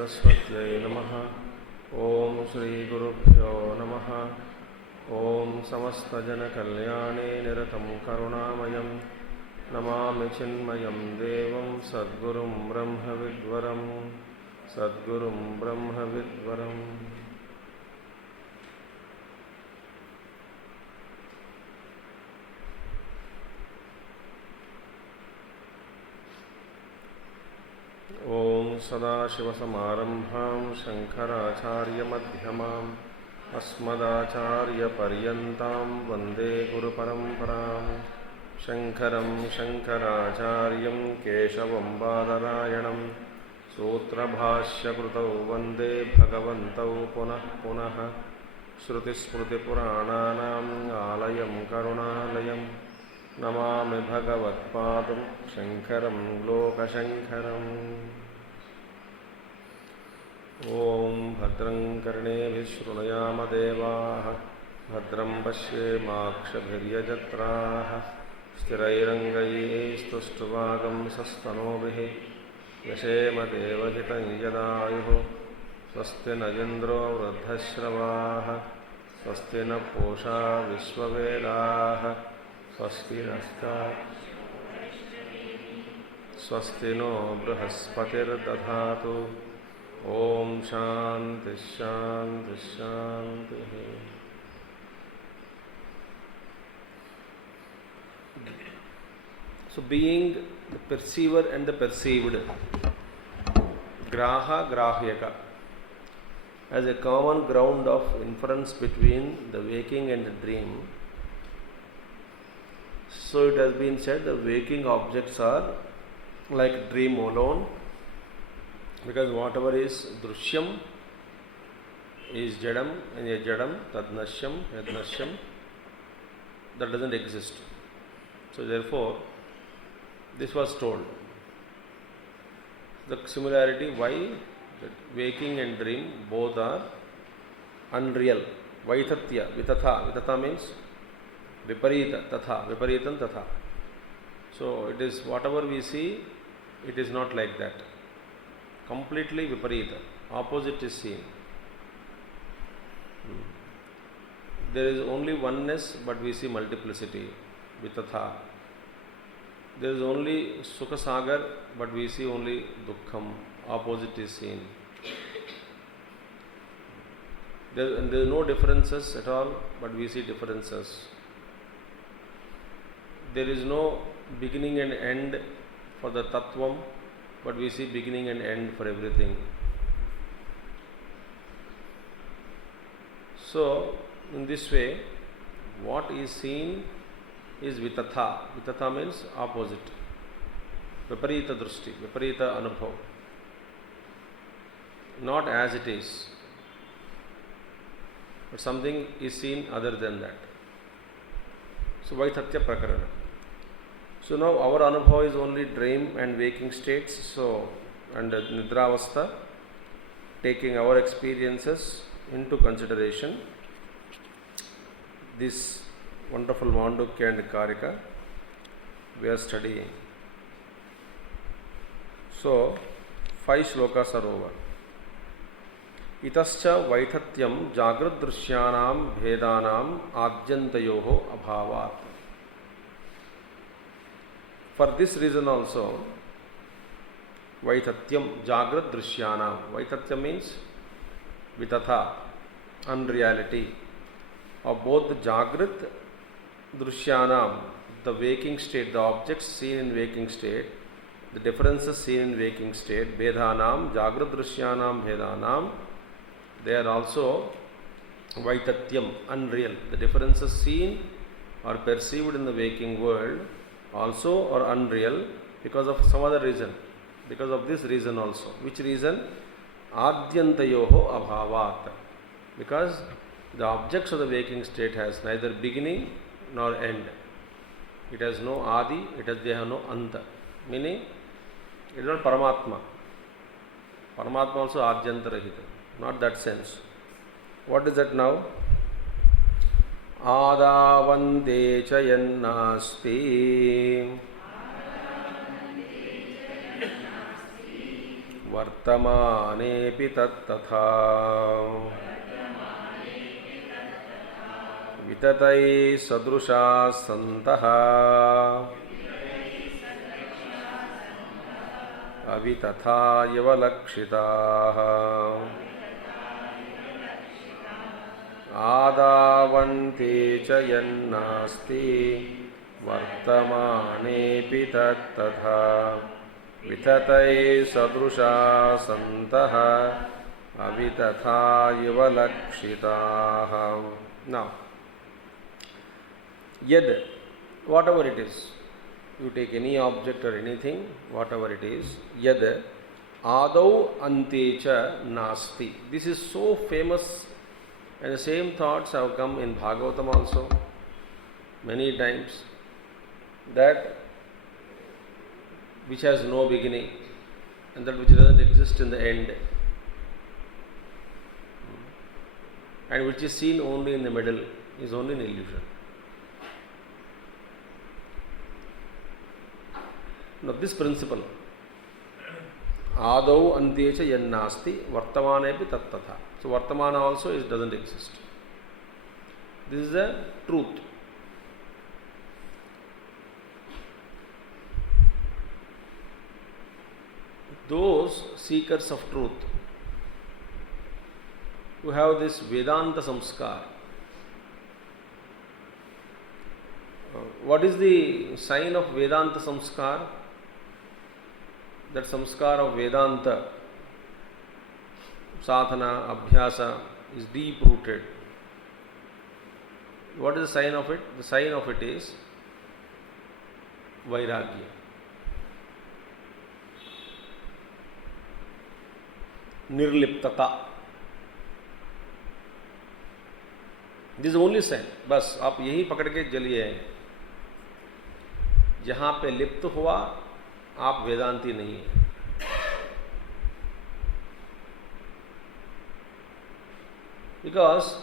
सरस्वत्यै नमः। ओम श्री गुरुभ्यो नमः। ओम समस्तजनकल्याणे निरतं करुणामयं नमामि चिन्मयं देवं सद्गुरुं ब्रह्मविद्वरं सद्गुरुं ब्रह्मविद्वरम्। ओम सदाशिवसमारम्भां शङ्कराचार्यमध्यमाम् अस्मदाचार्यपर्यन्तां वन्दे गुरुपरम्परां। शङ्करं शङ्कराचार्यं केशवं बादरायणं सूत्रभाष्यकृतौ वन्दे भगवन्तौ पुनः पुनः। श्रुतिस्मृतिपुराणानाम् आलयं करुणालयं नमामि भगवत्पादं शङ्करं लोकशङ्करम्। ओम भद्रं कर्णेभिः शृणुयाम देवाः भद्रं पश्येमाक्षभिर्यजत्राः स्थिरैरङ्गैस्तुष्टुवागं सस्तनूभिः यशेम देवहितं यदायुः। स्वस्ति न इन्द्रो वृद्धश्रवाः स्वस्ति न पूषा विश्ववेदाः स्वस्ति स्वस्ति नो बृहस्पतिर्दधातु। ओम शांति शांति शांति। So being the perceiver and the perceived, graha grahyaka, as a common ground of inference between the waking and the dream. So it has been said the waking objects are like dream alone, because whatever is drishyam is jadam, and a jadam tadnashyam yadnashyam, that doesn't exist. So therefore this was told. The similarity why that waking and dream both are unreal. Vaitatya, vitatha, vitatha means viparita, tatha, viparitam tatha. So it is whatever we see, it is not like that. Completely viparita, opposite is seen. There is only oneness, but we see multiplicity, vitatha. There is only sukha sagar, but we see only dukkham, opposite is seen. There is no differences at all, but we see differences. There is no beginning and end for the tattvam, but we see beginning and end for everything. So in this way, what is seen is vitatha. Vitatha means opposite. Viparita drushti, viparita anubhav. Not as it is, but something is seen other than that. So vaitatya prakarana. So now our anubhava is only dream and waking states, so and nidravastha, taking our experiences into consideration. This wonderful Mandukya and Karika we are studying. So 5 shlokas are over. Itascha vaitatyam jagrad drishyanam bhedanam adyantayoho abhavat. For this reason also, vaitatyam jagrad drishyanam. Vaitatya means vitatha, unreality of both the jagrat drishyanam, the waking state, the objects seen in waking state, the differences seen in waking state, bhedanam, jagrat drishyanam bhedanam, they are also vaitatyam, unreal. The differences seen or perceived in the waking world also are unreal because of some other reason. Because of this reason also. Which reason? Adyantayoho abhavat. Because the objects of the waking state has neither beginning nor end. It has no adi, they have no anta. Meaning, it is not Paramatma. Paramatma also adyantarahita. Not that sense. What is that now? Adavante chayannasti वर्तमानेऽपि तत्तथा विततैः सदृशाः सन्तः अवितथा इव लक्षिताः आदावन्ते च यन्नास्ति वर्तमानेऽपि तत्तथा विततैः सदृशाः सन्तः अवितथा इव लक्षिताः. Now, yad, whatever it is, you take any object or anything, whatever it is, yad adau antecha nasti. This is so famous, and the same thoughts have come in Bhagavatam also many times, that which has no beginning and that which doesn't exist in the end, and which is seen only in the middle, is only an illusion. Now this principle, adau antecha yannasti vartamanepi tattatha. So vartamana also doesn't exist. This is the truth. Those seekers of truth who have this Vedanta samskar, what is the sign of Vedanta samskar? That samskar of Vedanta, sadhana, abhyasa is deep rooted. What is the sign of it? The sign of it is vairagya. Nirliptata. This is only sign. बस आप यही पकड़ के चलिए, जहाँ पे लिप्त हुआ आप वेदांती नहीं है. Because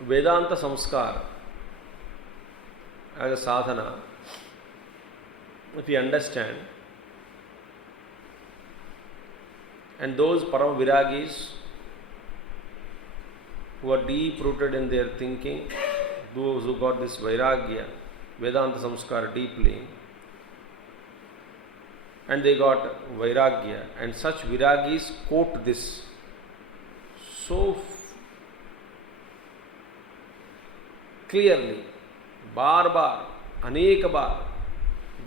Vedanta samskar as a sadhana, if you understand, and those param viragis who are deep rooted in their thinking, those who got this vairagya, Vedanta samskar deeply, and they got vairagya, and such viragis quote this so clearly, बार बार, अनेक बार,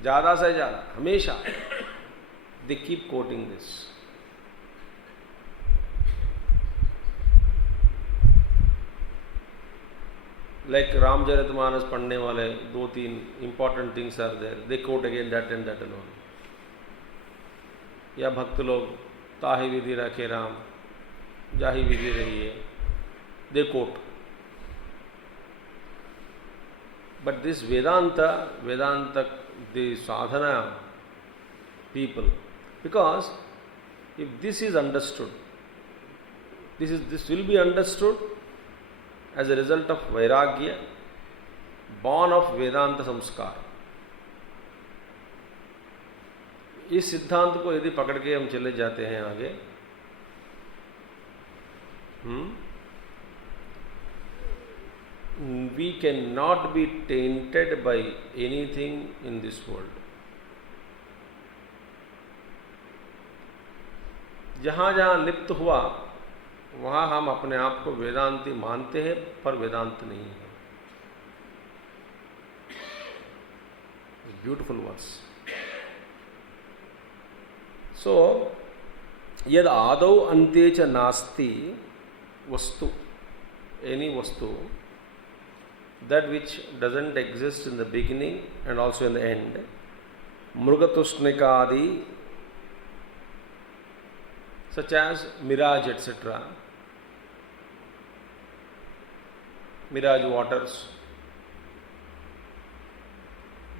ज़्यादा से ज़्यादा, हमेशा, they keep quoting this. Like Ramcharitmanas पढ़ने वाले 2-3 important things are there. They quote again that and that alone. या भक्त लोग ताहि विधि रखे राम, जाहि विधि रहिए. They quote. But this Vedanta, the sadhana people, because if this is understood, this will be understood as a result of vairagya, born of Vedanta samskar. इस सिद्धांत को यदि पकड़ के हम चले जाते हैं आगे, we cannot be tainted by anything in this world. जहाँ जहाँ लिप्त हुआ वहाँ हम अपने आप को वेदांती मानते हैं, पर वेदांत नहीं है. Beautiful verse. So, यद आदौ अन्ते च नास्ति वस्तु, any vastu, that which doesn't exist in the beginning and also in the end, mrugatushnikadi, such as mirage, etc., mirage waters,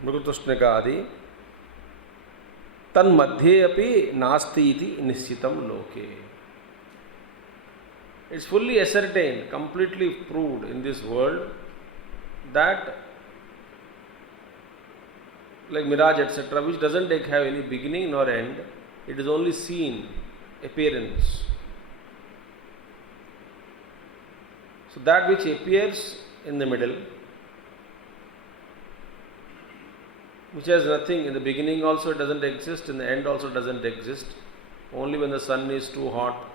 mrugatushnikadi, तन्मध्ये अपि नास्ति इति निश्चितं लोके. It's fully ascertained, completely proved in this world that, like mirage, etc., which doesn't have any beginning nor end, It is only seen, appearance. So that which appears in the middle, which has nothing, in the beginning also doesn't exist, in the end also doesn't exist. Only when the sun is too hot,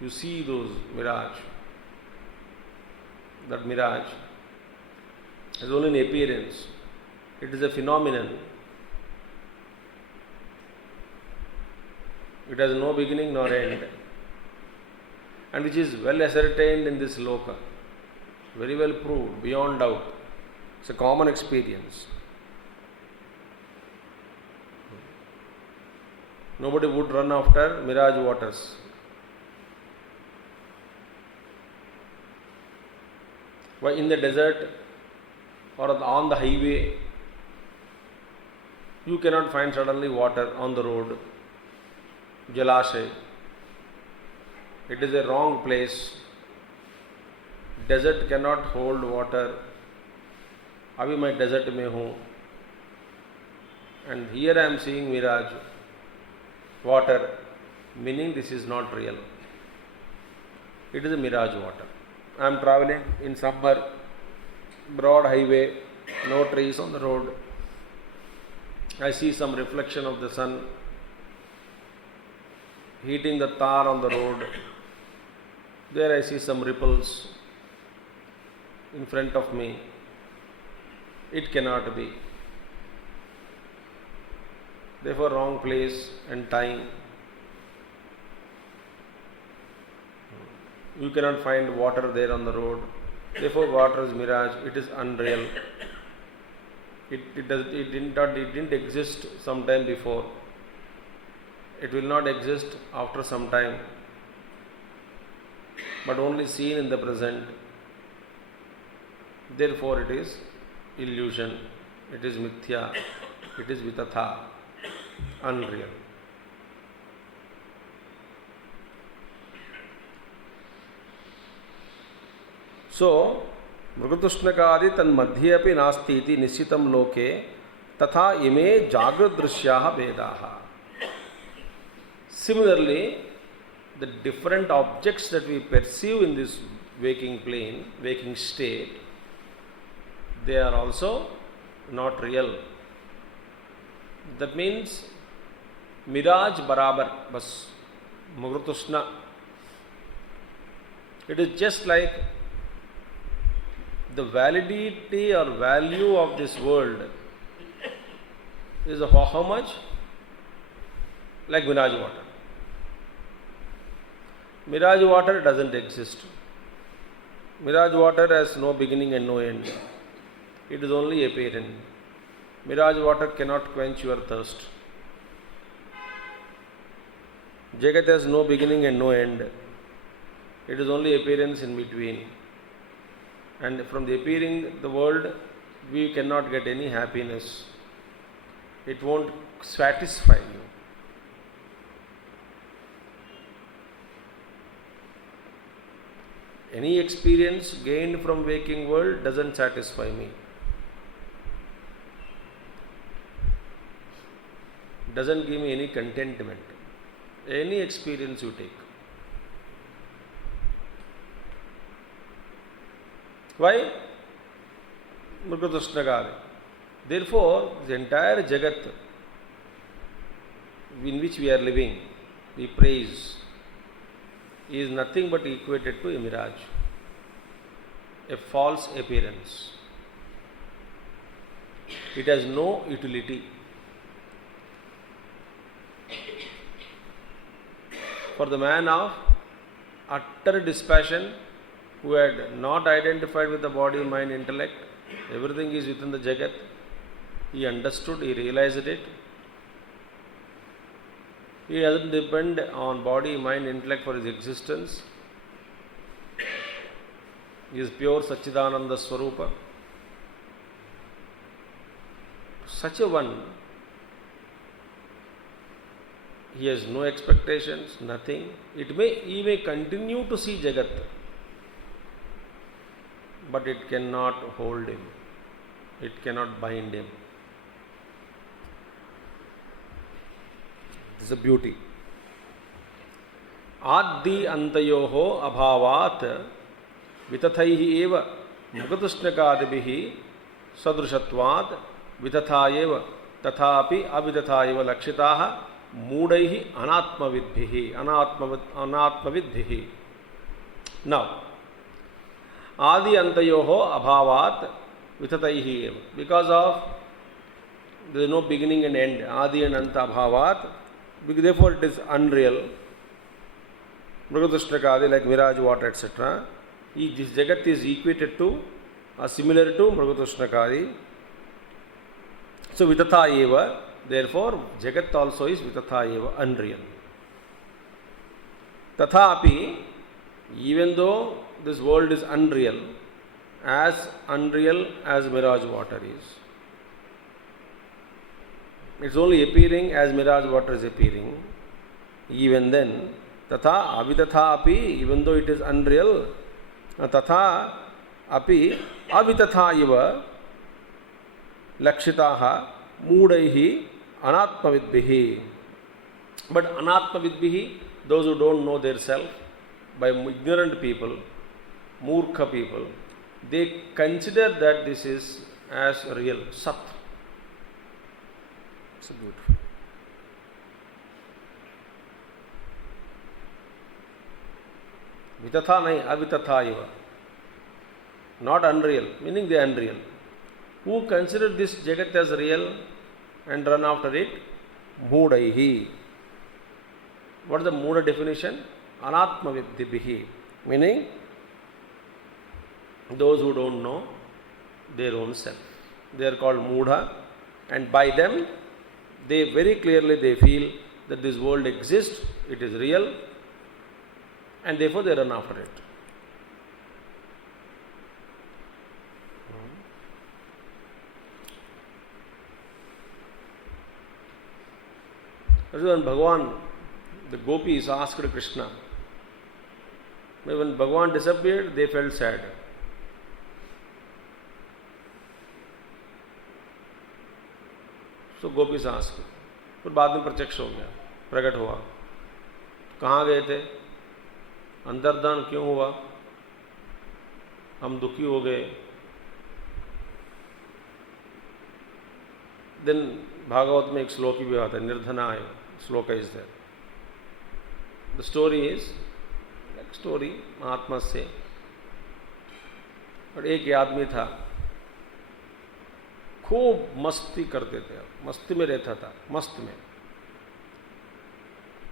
you see those mirage. That mirage is only an appearance. It is a phenomenon. It has no beginning nor end, and which is well ascertained in this loka, very well proved, beyond doubt. It's a common experience. Nobody would run after mirage waters. Why in the desert or on the highway, you cannot find suddenly water on the road, Jalashay. It is a wrong place. Desert cannot hold water. Abhi मैं desert में हूँ, and here I am seeing mirage, water, meaning this is not real. It is a mirage water. I am traveling in summer, broad highway, no trees on the road. I see some reflection of the sun heating the tar on the road. There I see some ripples in front of me. It cannot be. Therefore, wrong place and time. You cannot find water there on the road. Therefore, water is mirage. It is unreal. It didn't exist some time before. It will not exist after some time, but only seen in the present. Therefore, it is illusion. It is mithya. It is vitatha, unreal. So, मृगतुष्णकादि तन्मध्ये अपि नास्ति इति निश्चितं लोके तथा इमे जागृत दृश्याः भेदाः. Similarly, the different objects that we perceive in this waking plane, waking state, they are also not real. That means mirage barabar bas mugrutushna. It is just like the validity or value of this world is how much? Like mirage water. Mirage water doesn't exist. Mirage water has no beginning and no end. It is only appearance. Mirage water cannot quench your thirst. Jagat has no beginning and no end. It is only appearance in between. And from the appearing the world, we cannot get any happiness. It won't satisfy you. Any experience gained from waking world doesn't satisfy me. Doesn't give me any contentment. Any experience you take. Why? Mrgadushnagari. Therefore, the entire Jagat in which we are living, we praise, is nothing but equated to a mirage, a false appearance. It has no utility. For the man of utter dispassion, who had not identified with the body, mind, intellect, everything is within the Jagat, he understood, he realized it. He doesn't depend on body, mind, intellect for his existence. He is pure Satchidananda Swarupa. Such a one, he has no expectations, nothing. He may continue to see Jagat, but it cannot hold him. It cannot bind him. Is a beauty. आदि अंतयोः अभावात् वितथैः एव मृगतृष्णकादिभिः सदृशत्वात् वितथा एव तथापि अवितथा एव लक्षिताः मूढैः अनात्मविद्भिः. नौ आदि अंतयोः अभावात् वितथैः एव, because of there is no beginning and end, adi and anta abhavat, therefore it is unreal. Mrigadushnakadi, like mirage water, etc. This jagat is equated to similar to Mrigadushnakadi. So vitatha eva, therefore jagat also is vitatha eva, unreal. Tathapi, even though this world is unreal as mirage water is, it's only appearing as mirage water is appearing. Even then, tatha avitatha api, even though it is unreal, tatha api avitatha iva lakshitaha moodaihi anatmavidbihi. But anatmavidbihi, those who don't know their self, by ignorant people, murkha people, they consider that this is as real, sat. So beautiful. Vitatha nahi, avitatha iva. Not unreal, meaning they are unreal. Who consider this jagat as real and run after it? Moodaihi. What is the mooda definition? Anatmavidbhihi, meaning those who don't know their own self. They are called moodha, and by them they very clearly they feel that this world exists, it is real, and therefore they run after it. That's when Bhagavan, the gopis asked Krishna. When Bhagavan disappeared, they felt sad. So gopis asked. फिर बाद में प्रत्यक्ष हो गया, प्रकट हुआ. कहाँ गए थे? अंतर्धान क्यों हुआ? हम दुखी हो गए. देन भागवत में एक श्लोकी भी आता है, निर्धनाय shloka is there. The story is like story महात्मा से. और एक आदमी था, खूब मस्ती करते थे, मस्ती में रहता था, मस्त में,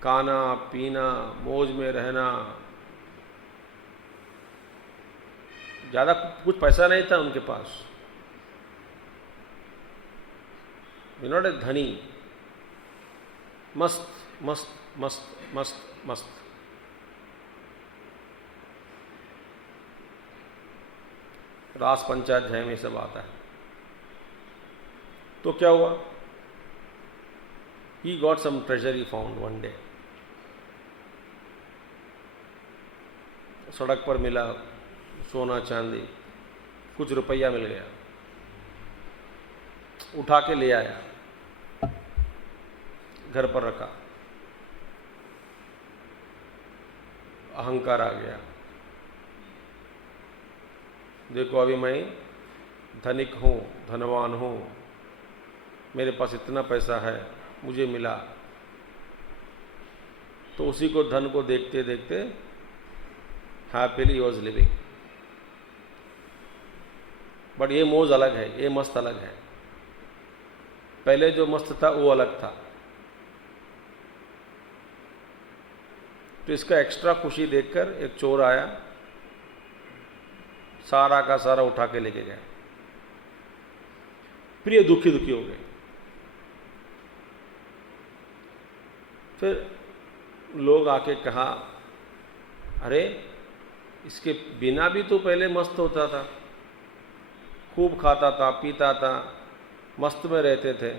खाना पीना मौज में रहना. ज़्यादा कुछ पैसा नहीं था उनके पास, नॉट ए धनी, मस्त मस्त मस्त मस्त मस्त. रास पंचाध्याय में सब आता है. तो क्या हुआ? He got some treasure he found one day. सड़क पर मिला सोना चांदी, कुछ रुपया मिल गया, उठा के ले आया, घर पर रखा. अहंकार आ गया. देखो अभी मैं धनिक हूँ, धनवान हूँ, मेरे पास इतना पैसा है, मुझे मिला. तो उसी को धन को देखते देखते happily he was living. But ये मौज अलग है, ये मस्त अलग है. पहले जो मस्त था वो अलग था. तो इसका एक्स्ट्रा खुशी देखकर एक चोर आया, सारा का सारा उठा के लेके गया. फिर ये दुखी दुखी हो गए. फिर लोग आके कहा, अरे इसके बिना भी तो पहले मस्त होता था, खूब खाता था, पीता था, मस्त में रहते थे.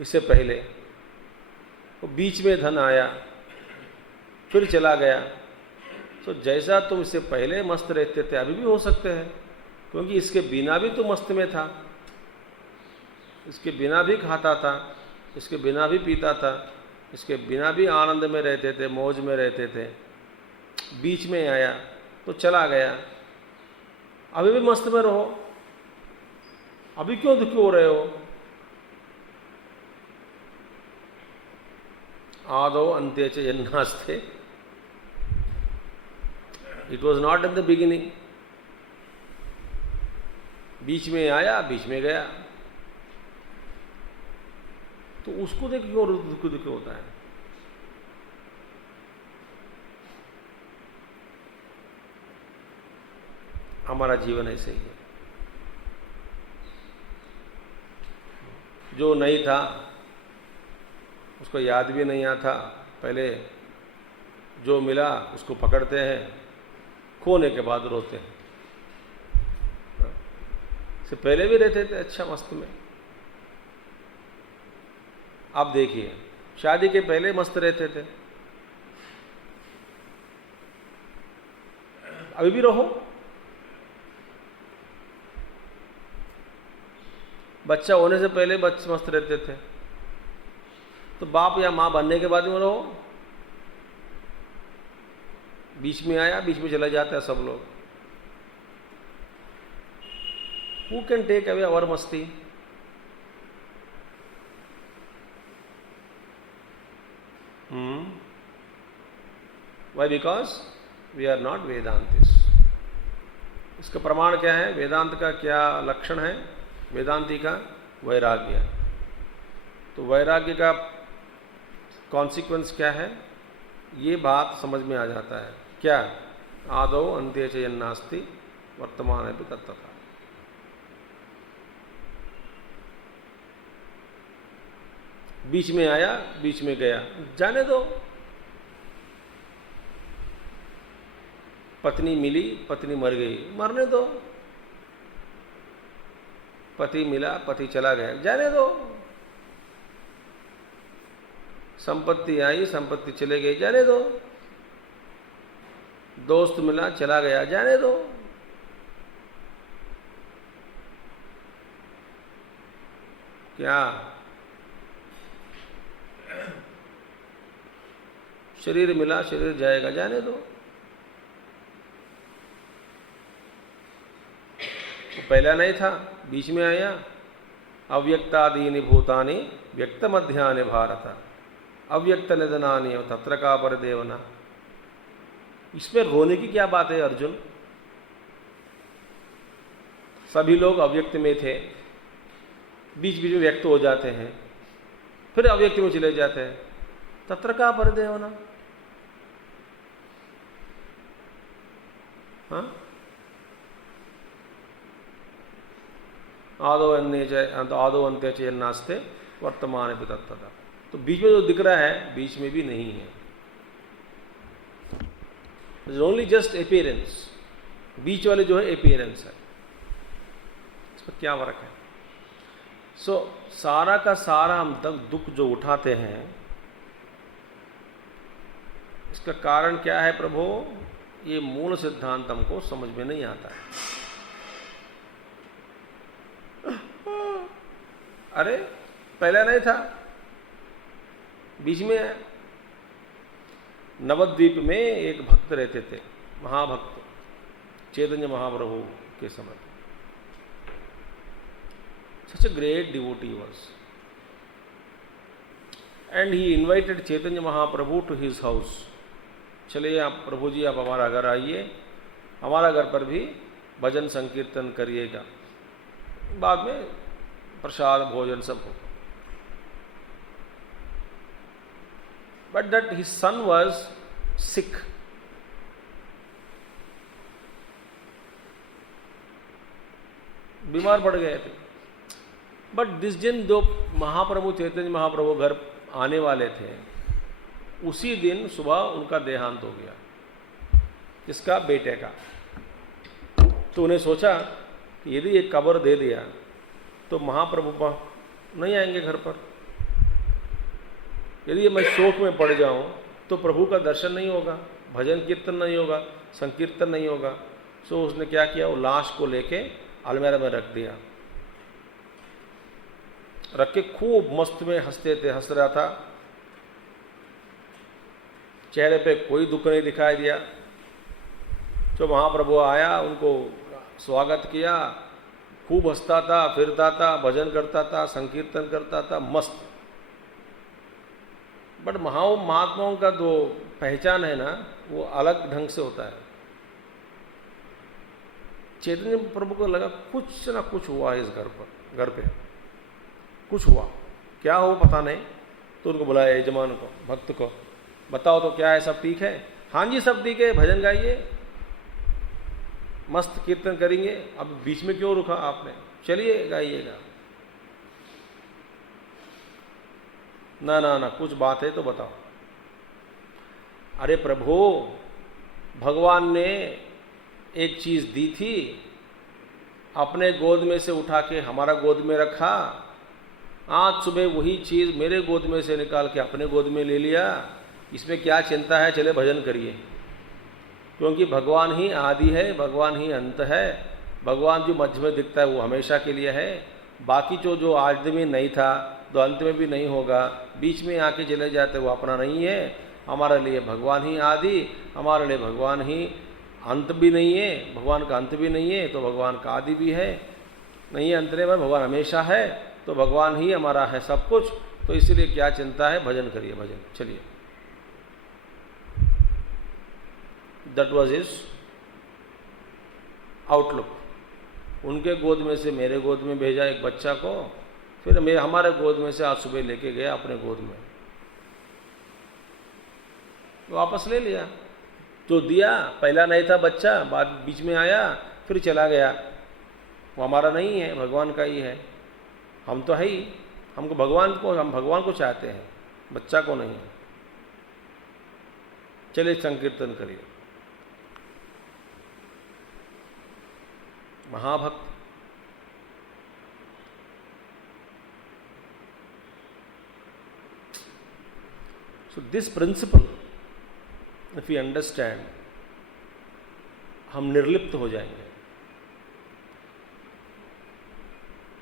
इससे पहले तो बीच में धन आया, फिर चला गया. तो जैसा तुम इससे पहले मस्त रहते थे अभी भी हो सकते हैं, क्योंकि इसके बिना भी तो मस्त में था, इसके बिना भी खाता था, इसके बिना भी पीता था, इसके बिना भी आनंद में रहते थे, मौज में रहते थे, बीच में आया तो चला गया। अभी भी मस्त में रहो, अभी क्यों दुखी हो रहे हो? आदौ अन्ते च यन्नास्ते, it was not in the beginning. बीच में आया, बीच में गया, तो उसको देख क्यों दुखी दुखी होता है? हमारा जीवन ऐसे ही है। जो नहीं था उसको याद भी नहीं आता, पहले जो मिला उसको पकड़ते हैं, खोने के बाद रोते हैं। से पहले भी रहते थे अच्छा मस्त में। आप देखिए, शादी के पहले मस्त रहते थे, अभी भी रहो। बच्चा होने से पहले बच्चे मस्त रहते थे, तो बाप या माँ बनने के बाद में रहो। बीच में आया, बीच में चला जाता है सब लोग। Who can take away our मस्ती? Why? Because we are not Vedantis. इसका प्रमाण क्या है? वेदांत का क्या लक्षण है? वेदांती का वैराग्य। तो वैराग्य का कॉन्सिक्वेंस क्या है? ये बात समझ में आ जाता है। क्या? आदौ अन्ते च यन्नास्ति वर्तमाने अपि तत्तथा। बीच में आया, बीच में गया, जाने दो। पत्नी मिली, पत्नी मर गई, मरने दो। पति मिला, पति चला गया, जाने दो। संपत्ति आई, संपत्ति चले गई, जाने दो। दोस्त मिला, चला गया, जाने दो। क्या? शरीर मिला, शरीर जाएगा, जाने दो। तो पहला नहीं था, बीच में आया। अव्यक्तादीनि भूतानि व्यक्त मध्यानि भारत अव्यक्त निधनानि तत्र का परदेवना। इसमें रोने की क्या बात है अर्जुन? सभी लोग अव्यक्त में थे, बीच बीच में व्यक्त हो जाते हैं, फिर अव्यक्त में चले जाते हैं, तत्र का परदेवना। हाँ, आदौ अन्ते च यन्नास्ते वर्तमाने अपि तत्तथा। तो बीच में जो दिख रहा है, बीच में भी नहीं है। It's only just appearance. बीच वाले जो है अपीयरेंस है, इस पर क्या फर्क है? सो सारा का सारा हम दुख जो उठाते हैं, इसका कारण क्या है प्रभु? ये मूल सिद्धांत हमको समझ में नहीं आता है। अरे पहले नहीं था, बीच में है। नवद्वीप में एक भक्त रहते थे, महाभक्त, चैतन्य महाप्रभु के समय। Such a great devotee was, and he invited Chaitanya Mahaprabhu to his house. चलिए आप प्रभु जी, आप हमारा घर आइए, हमारा घर पर भी भजन संकीर्तन करिएगा, बाद में प्रसाद भोजन सब हो। But that his son was sick. बीमार पड़ गए थे। बट जिस दिन जो महाप्रभु चैतन्य महाप्रभु घर आने वाले थे, उसी दिन सुबह उनका देहांत हो गया। इसका बेटे का। तो उन्हें सोचा कि यदि एक कब्र दे दिया तो महाप्रभु नहीं आएंगे घर पर। यदि मैं शोक में पड़ जाऊं तो प्रभु का दर्शन नहीं होगा, भजन कीर्तन नहीं होगा, संकीर्तन नहीं होगा। सो उसने क्या किया, वो लाश को लेके अलमीरा में रख दिया। रख के खूब मस्त में हंसते थे, हंस रहा था। चेहरे पे कोई दुख नहीं दिखाई दिया। जो महाप्रभु आया, उनको स्वागत किया, खूब हंसता था, फिरता था, भजन करता था, संकीर्तन करता था, मस्त। बट महात्माओं का जो पहचान है ना, वो अलग ढंग से होता है। चैतन्य प्रभु को लगा कुछ ना कुछ हुआ है इस घर पे कुछ हुआ, क्या हो पता नहीं। तो उनको बुलाया, यजमान को, भक्त को, बताओ तो क्या है, सब ठीक है? हाँ जी सब ठीक है, भजन गाइए, मस्त कीर्तन करेंगे। अब बीच में क्यों रुका आपने, चलिए गाइएगा। ना ना ना, कुछ बात है तो बताओ। अरे प्रभु, भगवान ने एक चीज दी थी, अपने गोद में से उठा के हमारा गोद में रखा, आज सुबह वही चीज मेरे गोद में से निकाल के अपने गोद में ले लिया, इसमें क्या चिंता है, चले भजन करिए। क्योंकि भगवान ही आदि है, भगवान ही अंत है। भगवान जो मध्य में दिखता है वो हमेशा के लिए है। बाकी जो आदि में नहीं था, तो अंत में भी नहीं होगा, बीच में आके चले जाते, वो अपना नहीं है। हमारे लिए भगवान ही आदि, हमारे लिए भगवान ही अंत भी नहीं है। भगवान का अंत भी नहीं है तो भगवान का आदि भी है नहीं है, अंत नहीं, भगवान हमेशा है, तो भगवान ही हमारा है सब कुछ। तो इसीलिए क्या चिंता है, भजन करिए, भजन। चलिए, दैट वाज हिज आउटलुक। उनके गोद में से मेरे गोद में भेजा एक बच्चा को, फिर हमारे गोद में से आज सुबह लेके गया अपने गोद में, वापस ले लिया। तो दिया, पहला नहीं था बच्चा, बाद बीच में आया, फिर चला गया। वो हमारा नहीं है, भगवान का ही है। हम तो है ही, हम भगवान को चाहते हैं, बच्चा को नहीं। चलिए संकीर्तन करिए। महाभक्त so this principle if we understand, हम निर्लिप्त हो जाएंगे।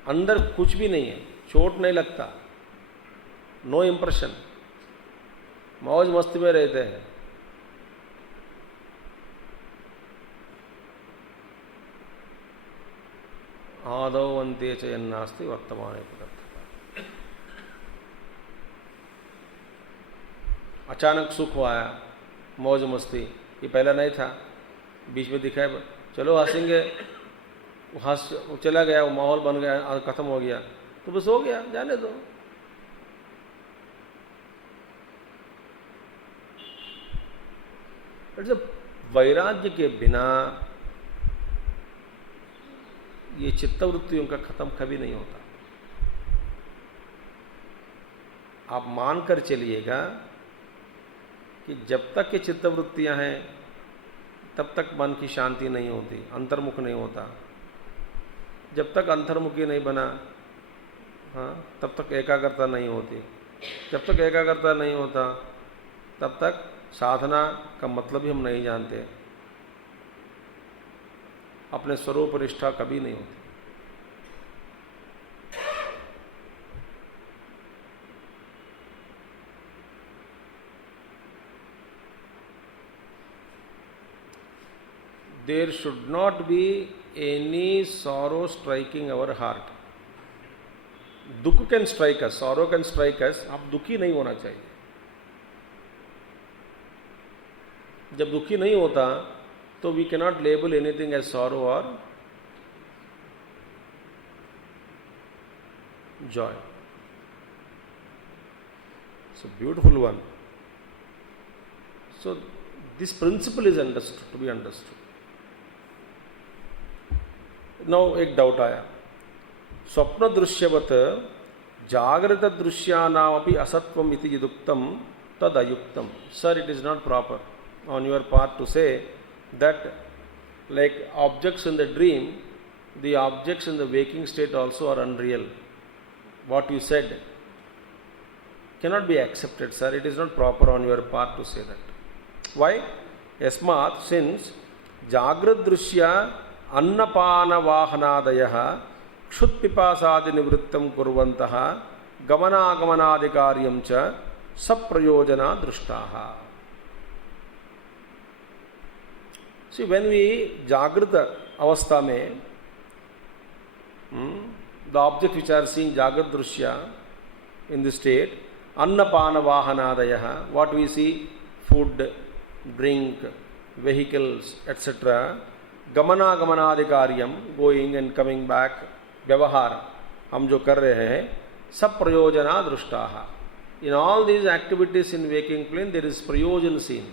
अंदर कुछ भी नहीं है, चोट नहीं लगता, नो इम्प्रेशन, मौज मस्ती में रहते हैं। आदौ अन्ते च यन्नास्ति वर्तमाने पदार्थ। अचानक सुख आया, मौज मस्ती, ये पहला नहीं था, बीच में दिखाया, चलो हंसेंगे, हंस चला गया, वो माहौल बन गया, खत्म हो गया, तो बस हो गया, जाने दो। वैराग्य के बिना ये चित्तवृत्तियों का खत्म कभी नहीं होता। आप मानकर चलिएगा कि जब तक ये चित्तवृत्तियां हैं तब तक मन की शांति नहीं होती, अंतर्मुख नहीं होता। जब तक अंतर्मुखी नहीं बना, हाँ, तब तक एकाग्रता नहीं होती। जब तक एकाग्रता नहीं होता तब तक साधना का मतलब ही हम नहीं जानते, अपने स्वरूप निष्ठा कभी नहीं होती। There should not be any sorrow striking our heart. Dukh can strike us, sorrow can strike us, आप दुखी नहीं होना चाहिए। जब दुखी नहीं होता तो we cannot label anything as sorrow और joy. So beautiful one. So this principle is understood, to be understood. Now एक डाउट आया, स्वप्न दृश्यवत जागृत दृश्यानामपि असत्वम इति यदुक्तम तद अयुक्तम। Sir, it is not proper on your part to say that like objects in the dream, the objects in the waking state also are unreal. What you said cannot be accepted, sir. It is not proper on your part to say that. Why? Yasmat, since jagrat drishya annapana vahanadayah kshut pipasadi nivrittam kurvantah gamanaagamanadikaryam cha saprayojana drushtaha. See when we जागृत अवस्था में the object which are seeing जागृत दृश्य in the स्टेट अन्नपान वाहनादय what we see food drink vehicles etc गमनागमनादि कार्यम गोइंग एंड कमिंग बैक व्यवहार हम जो कर रहे हैं सब प्रयोजना दृष्टा in all these activities in waking plane there is प्रयोजन seen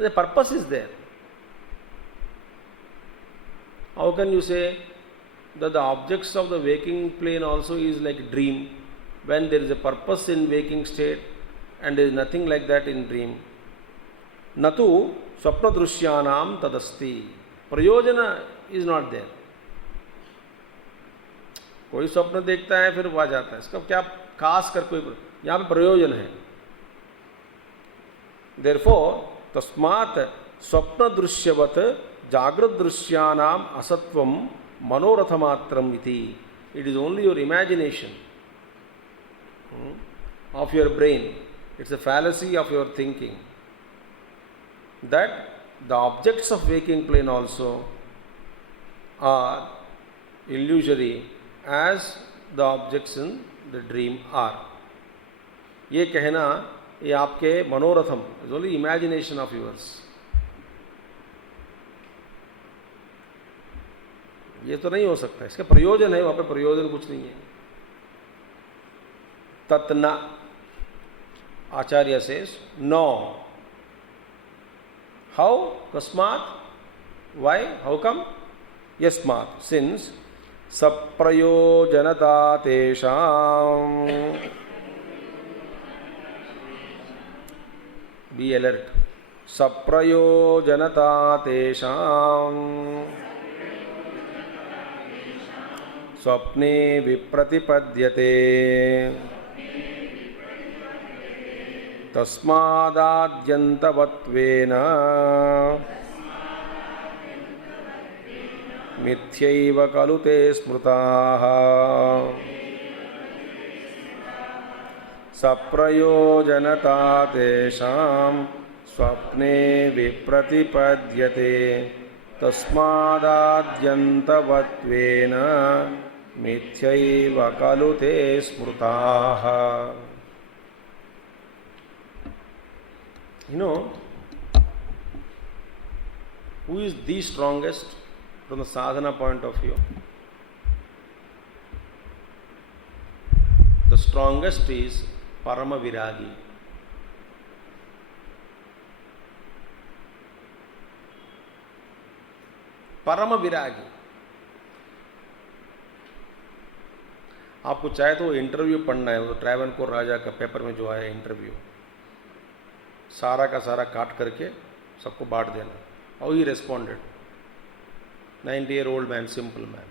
the purpose is there how can you say that the objects of the waking plane also is like dream when there is a purpose in waking state and there is nothing like that in dream natu swapna drusyanam tadasti prayojana is not there कोई स्वप्न देखता है फिर वह जाता है इसका क्या खास कर कोई यहाँ पे प्रयोजन है therefore तस्मात् स्वप्न दृश्यवत जागृत दृश्यानाम असत्वम मनोरथमात्रम इति it is only your imagination of your brain, it's a fallacy of your thinking that the objects of waking plane also are illusory as the objects in the dream are. ये कहना ये आपके मनोरथम is only imagination of yours. ये तो नहीं हो सकता इसका प्रयोजन है वहां पे प्रयोजन कुछ नहीं है तत्न आचार्य से नो हाउ कस्मात् वाई हाउ कम यस्मात् सिंस सप्रयोजनता तेषां बी अलर्ट सप्रयोजनता तेषां स्वप्ने विप्रतिपद्यते तस्मादाद्यन्तवत्वेन मिथ्यैव खलु ते स्मृताः सप्रयोजनता तेषां स्वप्ने विप्रतिपद्यते तस्मादाद्यन्तवत्वेन मिथ्यैव खलु ते स्मृताः. You know, who is the strongest from the sadhana point of view? The strongest is Parama Viragi. Parama Viragi. आपको चाहे तो इंटरव्यू पढ़ना है वो ट्रैवनकोर राजा का पेपर में जो आया इंटरव्यू सारा का सारा काट करके सबको बांट देना. How he responded 90-year-old man simple man.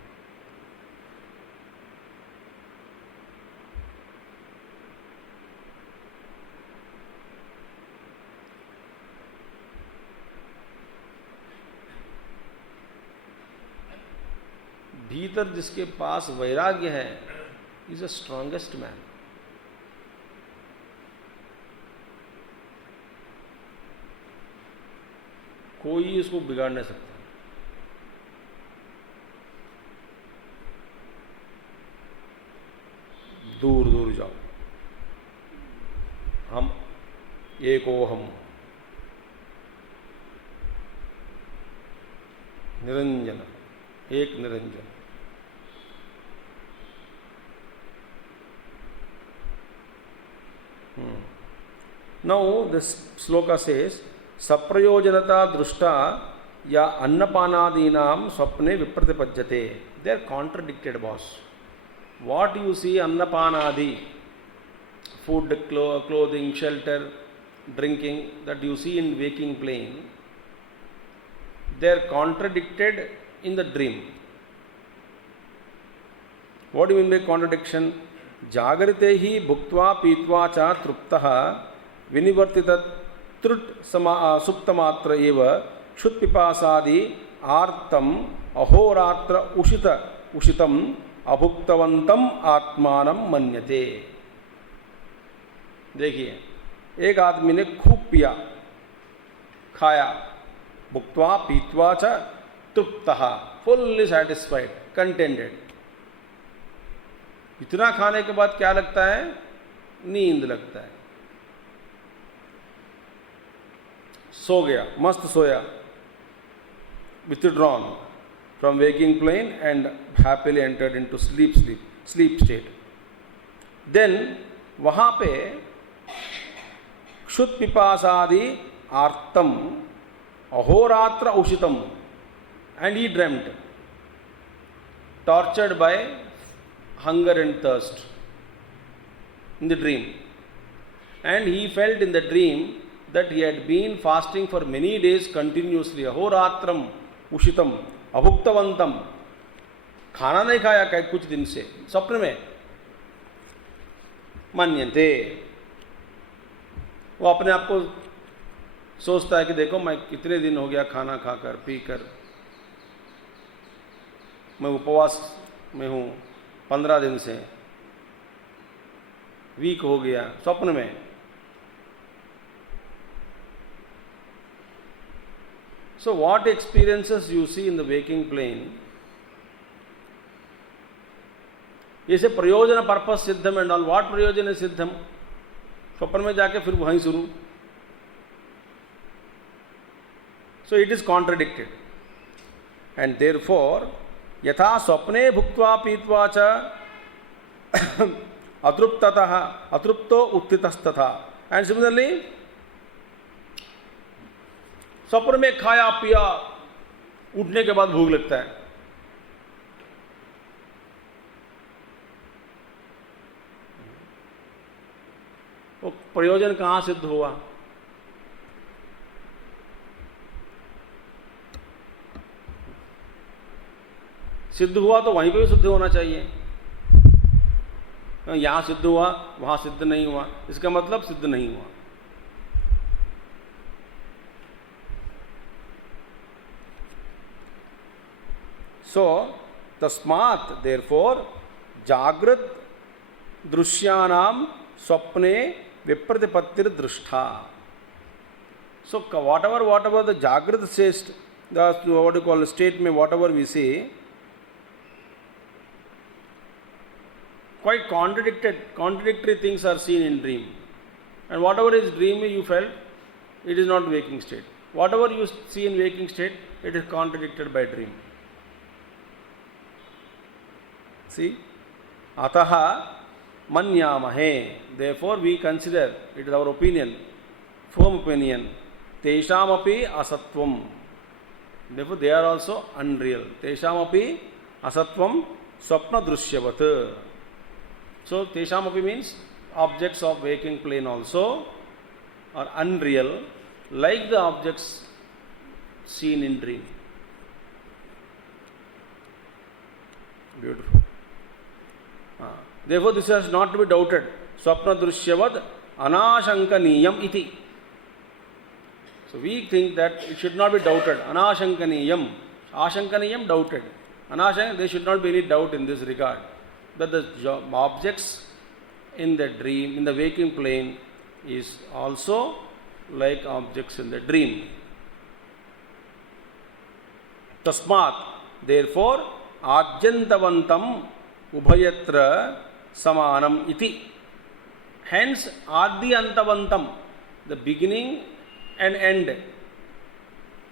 भीतर जिसके पास वैराग्य है इज द स्ट्रॉन्गेस्ट मैन. कोई इसको बिगाड़ नहीं सकता. दूर दूर जाओ. हम एकोहम निरंजन एक Niranjan. Now this sloka says saprayojanata drushta ya annapanadinam swapne vipratipadyate. They are contradicted, boss. What you see annapanadi, food, clothing, shelter, drinking, that you see in waking plane, they are contradicted in the dream. What do you mean by contradiction? जागृते ही भुक्त्वा पीत्वा च तृप्तः विनिवर्तित त्रुट सुप्तमात्र एव क्षुत्पिपासादि आर्तम अहोरात्र उषितम अभुक्तवंतम आत्मानं मन्यते. देखिए एक आदमी ने खूब पिया खाया भुक्त्वा पीत्वा च तृप्तः, फुल्ली सैटिस्फाइड, कंटेंटेड। इतना खाने के बाद क्या लगता है? नींद लगता है। सो गया, मस्त सोया, withdrawn from waking plane and happily entered into sleep state. Then वहाँ पे क्षुत पिपासादि आर्तम अहोरात्र उषितम, and he dreamt, tortured by hunger and thirst in the dream, and he felt in the dream that he had been fasting for many days continuously, अहोरात्रम उषितम अभुक्तवंतम, खाना नहीं खाया कई कुछ दिन से, स्वप्न में मन्यन्ते, वो अपने आप को सोचता है कि देखो मैं कितने दिन हो गया खाना खाकर पीकर, मैं उपवास में हूँ 15 दिन से, वीक हो गया, स्वप्न में। So what experiences you see in the waking plane? जैसे प्रयोजन पर्पस सिद्धम एंड ऑल, व्हाट प्रयोजन है सिद्धम? स्वप्न में जाके फिर वहीं शुरू। So it is contradicted, and therefore यथा स्वप्ने भुक्त्वा पीत्वा च अतृप्ततः अतृप्तो उत्थितस्तथा, and similarly स्वप्न में खाया पिया, उठने के बाद भूख लगता है। वो प्रयोजन कहाँ सिद्ध हुआ? सिद्ध हुआ तो वहीं पे भी सिद्ध होना चाहिए। यहां सिद्ध हुआ वहां सिद्ध नहीं हुआ, इसका मतलब सिद्ध नहीं हुआ। So, तस्मात् therefore जागृत दृश्यानाम स्वप्ने विप्रतिपत्तिर दृष्टा। So whatever the जागृत says, the what you call statement, whatever we say, quite contradictory things are seen in dream, and whatever is dreamy you felt, it is not waking state. Whatever you see in waking state, it is contradicted by dream. See, ataha manyamahe, therefore we consider, it is our opinion, firm opinion, teshamapi asatvam, therefore they are also unreal. Teshamapi asatvam swapna drushyavat. So teshamapi means objects of waking plane also are unreal, like the objects seen in dream. Beautiful. Therefore, this has not to be doubted. Swapna drushyavat anashankaniyam iti. So we think that it should not be doubted. Anashankaniyam. Ashankaniyam, doubted. Anashankaniyam, there should not be any doubt in this regard, that the objects in the dream, in the waking plane, is also like objects in the dream. Tasmat, therefore, adyantavantam ubhayatra samanam iti. Hence, adyantavantam, the beginning and end.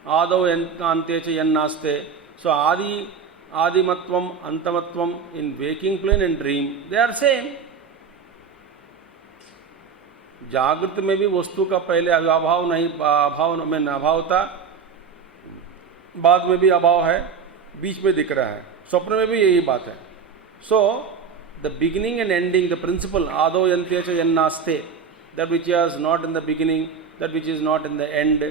Adav ante cha yannaste. So, adimatvam, antamatvam in waking plane and dream, they are same. जागृत में भी वस्तु का पहले अभाव नहीं, अभाव में अभाव था, बाद में भी अभाव है, बीच में दिख रहा है। स्वप्न में भी यही बात है. So the beginning and ending, the principle आदो यंते च यन्नास्ते, that which is not in the beginning, that which is not in the end,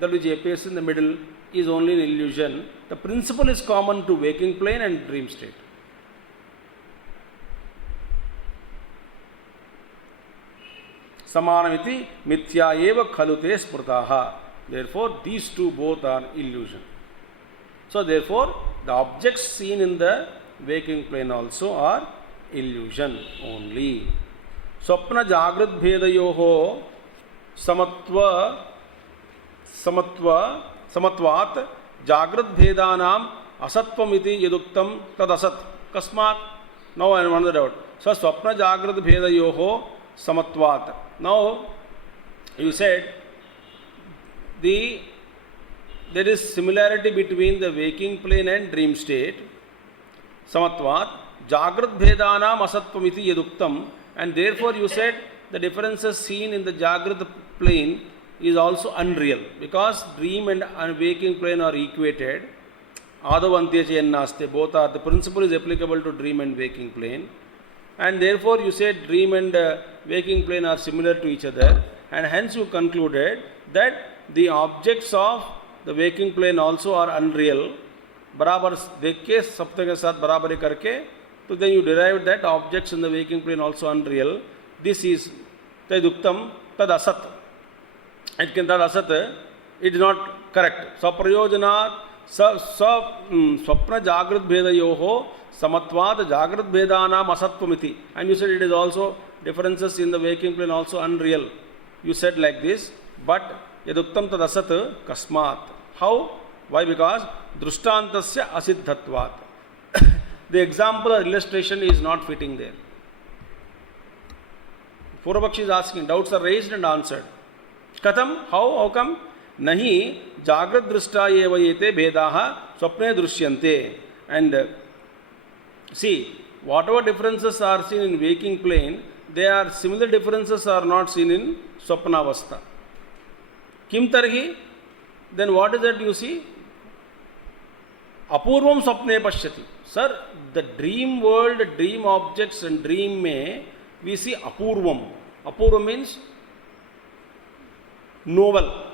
that which appears in the middle is only an illusion. The principle is common to waking plane and dream state. Samanamiti mithya eva khalute smrtaha. Therefore, these two both are illusion. So, therefore, the objects seen in the waking plane also are illusion only. स्वप्न जागृत भेदयोः समत्व समत्वात् जागृत भेदानाम असत्वमिति यदुक्तम तदसत् कस्मात्. Now I want the doubt. So स्वप्न जागृत भेदयोः समत्वात्. Now you said there is similarity between the waking plane and dream state. Samatvat jagrat bhedanam asattvamiti yaduktam, and therefore you said the differences seen in the jagrat plane is also unreal because dream and waking plane are equated. Adavantiya chayannaste, both are, the principle is applicable to dream and waking plane, and therefore you said dream and waking plane are similar to each other, and hence you concluded that the objects of the waking plane also are unreal. बराबर देख के सप्तम के साथ बराबरी करके, तो then you derive that objects in the waking plane also unreal. This is तदुक्तम तद असत. It can तद असत. It is not correct. स्वप्रयोजनात् स्वप्न जागृत भेदयोः समत्वात् जागृत भेदानाम असत्वमिति. And you said it is also differences in the waking plane also unreal. You said like this, but यदुक्तम तद असत कस्मात्. How? Why? Because दृष्टान्तस्य असिद्धत्वात्. The example or illustration is not fitting there. Purvapakshi is asking, doubts are raised and answered. Katham? How come? Nahi jagrat drishta eva yete bhedaha swapne drishyante. And see, whatever differences are seen in waking plane, they are similar differences are not seen in swapnavastha. Kim tarhi? Then what is that you see? Apurvam swapne pashyati. Sir, the dream world, dream objects and dream mein, we see apurvam. Apurvam means novel,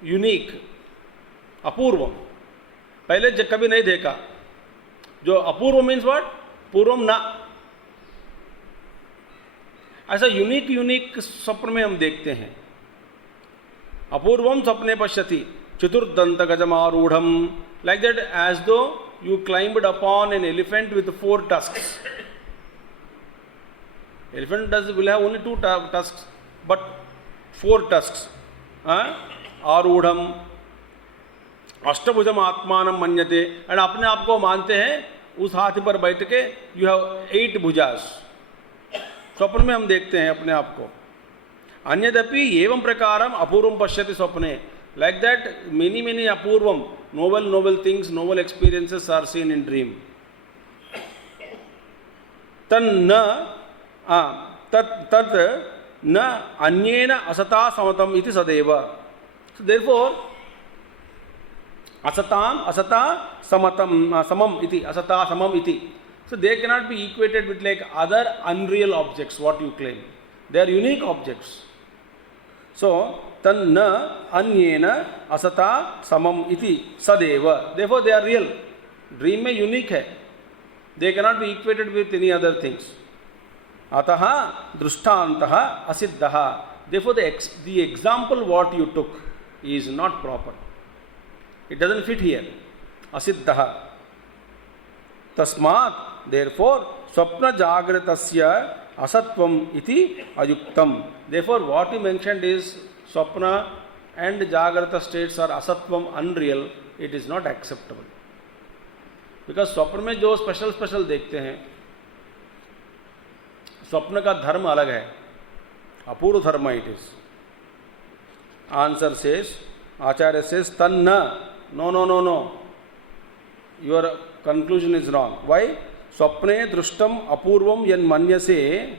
unique. Apurvam. पहले कभी नहीं देखा. जो अपूर्व means what? पूर्वम ना. ऐसा unique स्वप्न में हम देखते हैं. अपूर्वम स्वप्ने पश्यति चतुर्दंत गजमारूढ़म. Like that, as though you climbed upon an elephant with 4 tusks. Elephant will have only 2 tusks, but 4 tusks. आरूढ़म अष्टभुजम आत्मानम मन्यते. एंड अपने आप को मानते हैं उस हाथी पर बैठ के यू हैव 8 भुजास. स्वप्न में हम देखते हैं अपने आप को. अन्यदपि एवं प्रकारम अपूर्वम पश्यति स्वप्ने. Like that, many apurvam, novel things, novel experiences are seen in dream. Tat na anyena asata samatam iti sadeva. So therefore, asata samam iti, asata samam iti. So they cannot be equated with like other unreal objects, what you claim. They are unique objects. So, tanna anyena asata samam iti sadeva. Therefore, they are real. Dream mein unique hai. They cannot be equated with any other things. Ataha drishtantaha asiddhaha. Therefore, the example what you took is not proper. It doesn't fit here. Asiddhaha. Tasmat. Therefore, swapna jagritasya asatvam iti ayuktam. Therefore, what you mentioned is swapna and jagrata states are asatvam, unreal. It is not acceptable. Because स्वप्न में जो special देखते हैं, स्वप्न का धर्म अलग है. अपूर्व धर्म it is. Answer says, Acharya says, tanna. No. Your conclusion is wrong. Why? Swapne drishtam apurvam yan manyase.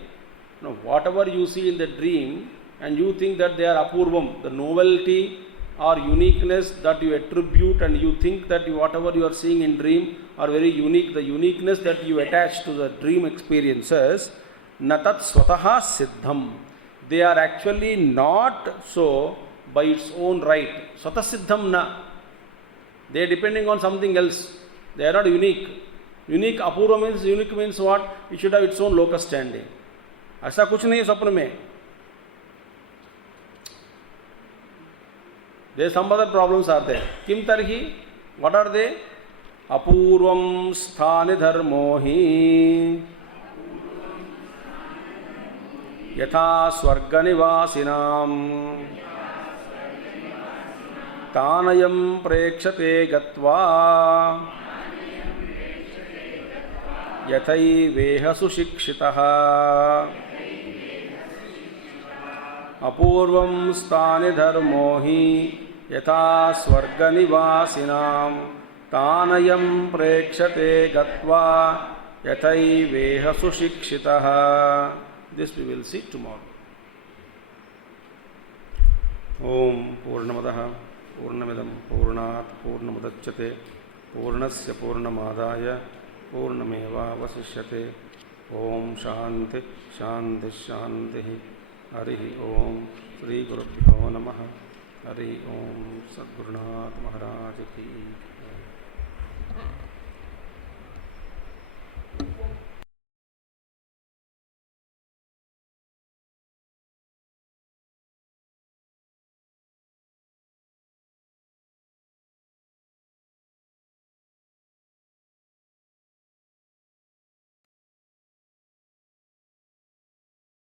No, whatever you see in the dream and you think that they are apurvam, the novelty or uniqueness that you attribute and you think that whatever you are seeing in dream are very unique, the uniqueness that you attach to the dream experiences, natat swataha siddham. They are actually not so by its own right. Swatah siddham na. They are depending on something else. They are not unique. Unique apurva means, unique means what? It should have its own locus standing. ऐसा कुछ नहीं है स्वप्न में. There some other problems are there. Kim tarhi? What are they? Apurvam sthani dharmo hi yatha swarga nivasinam तानयं प्रेक्षते गत्वा यथैवेह सुशिक्षितः अपूर्वं स्थानि धर्मो हि यथा स्वर्गनिवासिनां तानयं प्रेक्षते गत्वा यथैवेह सुशिक्षितः. This we will see tomorrow. ओम पूर्णमदः पूर्णमिदं पूर्णात् पूर्णमुदच्यते पूर्णस्य पूर्णमादाय पूर्णमेवावशिष्यते. ओम शांति शांति शांति. हरि ओम. श्री गुरुभ्यो नमः. हरि ओम. सद्गुरुनाथ महाराज की.